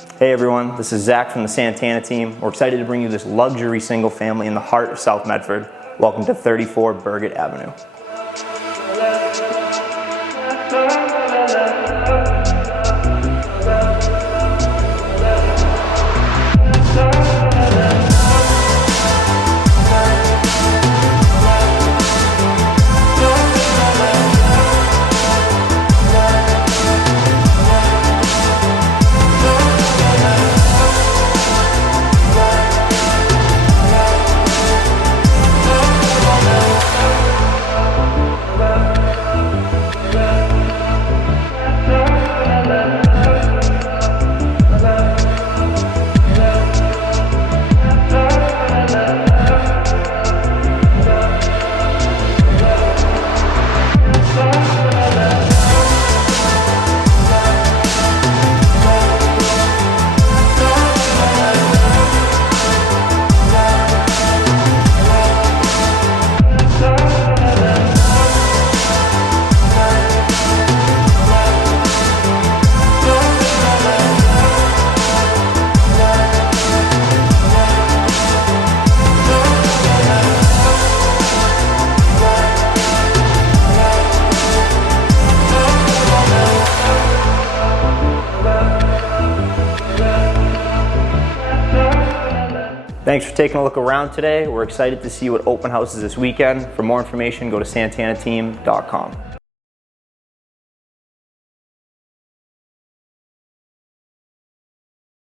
Hey everyone, this is Zach from the Santana team. We're excited to bring you this luxury single family in the heart of South Medford. Welcome to 34 Burget Avenue. Thanks for taking a look around today. We're excited to see what open houses this weekend. For more information, go to santanateam.com.